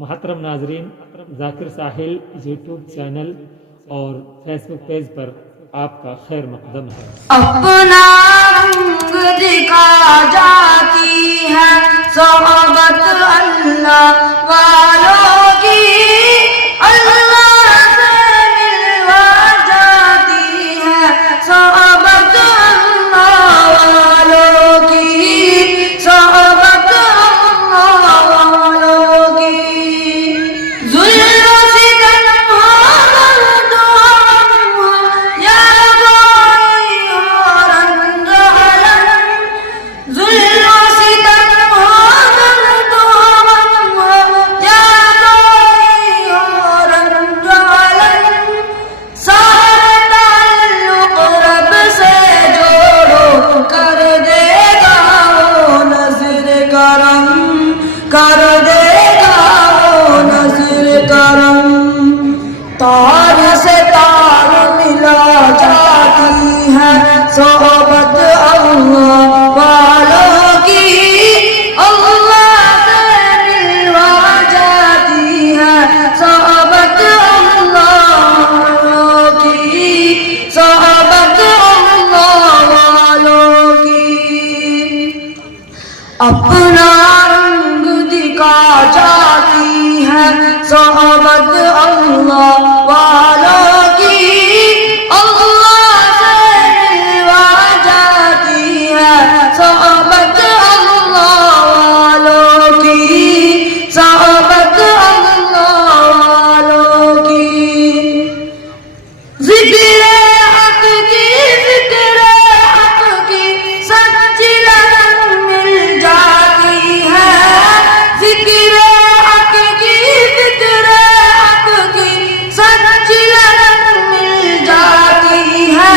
محترم ناظرین، ذاکر ساحل YouTube channel اور فیس بک پیج پر آپ کا خیر مقدم ہے۔ اپنا رنگ دکھا جاتی ہے صحبت اللہ والوں کی، اللہ سے ملوا جاتی ہے صحبت اللہ والوں کی، صحبت اللہ والوں کی۔ ذل و ستم درد غم یا کوئی اور رنگ علم، ذل و ستم درد غم یا کوئی اور رنگ علم، سارا تعلق رب سے جوڑو، کر دے گا وہ نظر کرم، کر دے گا وہ نظر کرم۔ تار سے تار ملا جاتی ہے صحبت اللہ والوں کی، اللہ سے ملوا جاتی ہے صحبت اللہ والوں کی، صحبت اللہ والوں کی۔ اپنا رنگ دکھا جاتی ہے صحبت اللہ والوں کی، اللہ سے ملوا جاتی ہے صحبت اللہ والوں کی، صحبت اللہ والوں کی۔ ذکر حق کی، ذکر حق کی سچی لگن مل جاتی ہے، ذکر حق کی، ذکر حق کی سچی لگن مل جاتی ہے،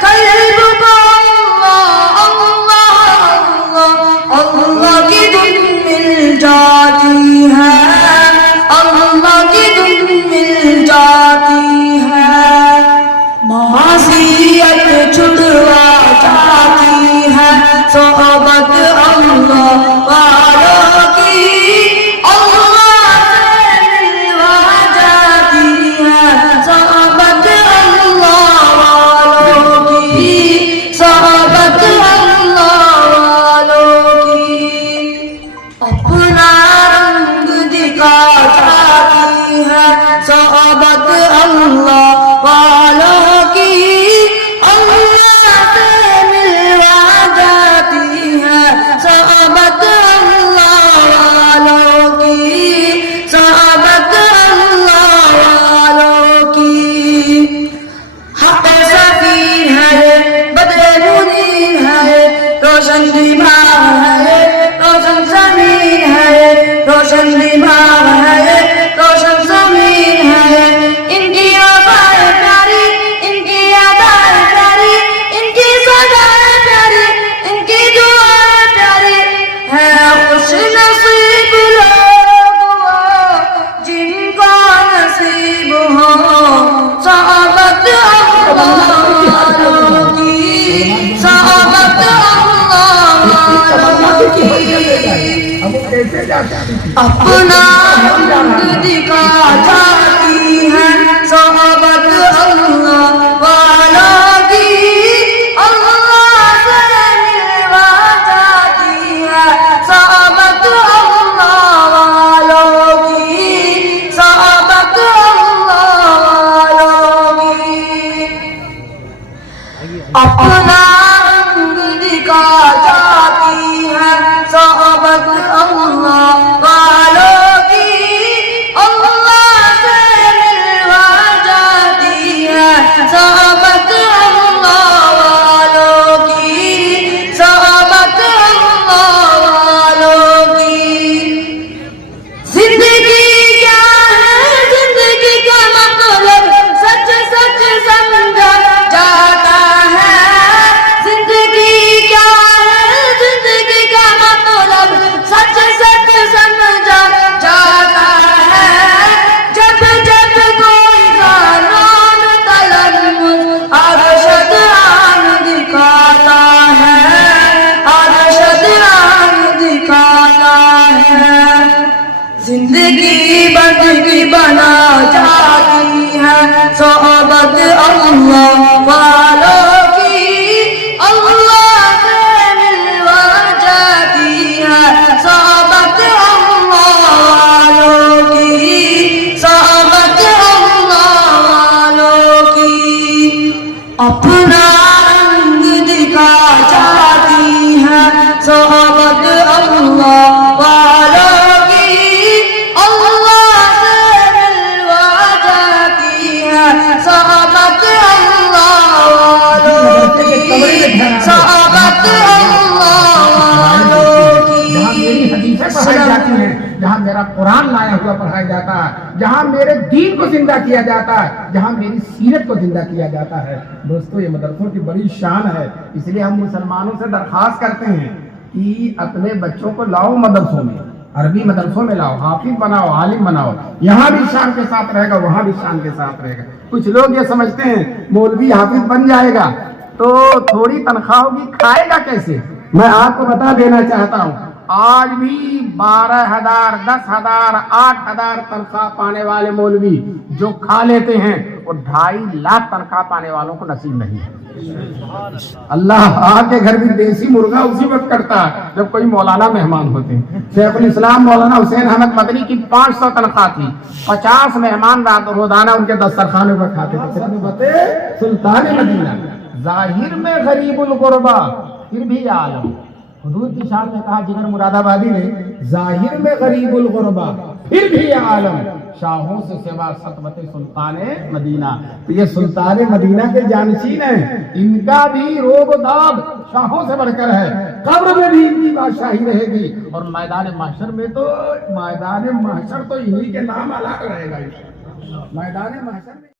قلب کو اللہ اللہ اللہ کی دھن مل جاتی ہے، اللہ کی دھن مل جاتی ہے۔ معصیت چھڑوا جاتی ہے صحبت اللہ والوں کی، اللہ سے ملوا جاتی ہے صحبت اللہ والوں کی، صحبت اللہ والوں کی۔ اپنا رنگ دکھا جاتی ہے صحبت اللہ والوں کی، اللہ سے ملوا جاتی ہے صحبت اللہ والوں کی، صحبت اللہ والوں کی۔ حق سفیر ہے، بدر منیر ہے، روشن دماغ ہے، روشن زمین ہے، روشن دماغ ہے، روشن زمین ہے۔ ان کی آبائیں پیاری، ان کی ادائیں پیاری، ان کی سزائیں پیاری، ان کی دعائیں پیاری ہے۔ خوش نصیب لوگ وہ جن کو نصیب ہو صحبت اللہ والوں کی، صحبت اللہ والوں کی۔ اپنا رنگ دکھا جاتی ہے صحبت اللہ والوں کی، اللہ سے ملوا جاتی ہے صحبت اللہ والوں کی، صحبت اللہ والوں کی۔ اپنا رنگ دکھا جاتی ہے صحبت اللہ والوں کی، اللہ غیبت کی بنا جاتی ہے صحبت اللہ والوں کی اللہ سے ملوا جاتی ہے صحبت اللہ والوں کی صحبت اللہ والوں کی اپنا رنگ دکھا جاتی ہے صحبت اللہ والوں کی اللہ سے ملوا جاتی ہے صحبت اللہ والوں کی صحبت اللہ والوں جہاں میری حدیثیں پڑھائی جاتی ہیں، جہاں میرا قرآن لایا ہوا پڑھایا جاتا ہے، جہاں میرے دین کو زندہ کیا جاتا ہے، جہاں میری سیرت کو زندہ کیا جاتا ہے۔ دوستو یہ مدرسوں کی بڑی شان ہے، اس لیے ہم مسلمانوں سے درخواست کرتے ہیں کہ اپنے بچوں کو لاؤ مدرسوں میں، عربی مدرسوں میں لاؤ، حافظ بناؤ، عالم بناؤ، یہاں بھی شان کے ساتھ رہے گا، وہاں بھی شان کے ساتھ رہے گا۔ کچھ لوگ یہ سمجھتے ہیں مولوی حافظ بن جائے گا تو تھوڑی تنخواہ ہوگی، کھائے گا کیسے؟ میں آپ کو بتا دینا چاہتا ہوں، آج بھی 12,000 10,000 8,000 تنخواہ پانے والے مولوی جو کھا لیتے ہیں وہ 2.5 لاکھ تنخواہ پانے والوں کو نصیب نہیں ہے۔ اللہ آپ کے گھر بھی دیسی مرغا اسی وقت کرتا ہے جب کوئی مولانا مہمان ہوتے ہیں۔ شیخ الاسلام مولانا حسین احمد مدنی کی 500 تنخواہ تھی، 50 مہمان رات روزانہ ان کے دسترخوانوں پر کھاتے تھے۔ سلطان مدینہ ظاہر میں غریب الغربا پھر بھی عالم، حضور کی شان میں کہا جگر مراد آبادی نے، ظاہر میں غریب الغربا پھر بھی عالم، شاہوں سے سوا سطوت سلطان مدینہ۔ تو یہ سلطان مدینہ کے جانشین ہیں، ان کا بھی روب و داد شاہوں سے بڑھ کر ہے، قبر میں بھی ان کی بادشاہی رہے گی، اور میدان محشر میں تو انہی کے نام الگ رہے گا۔ میدان محشر میں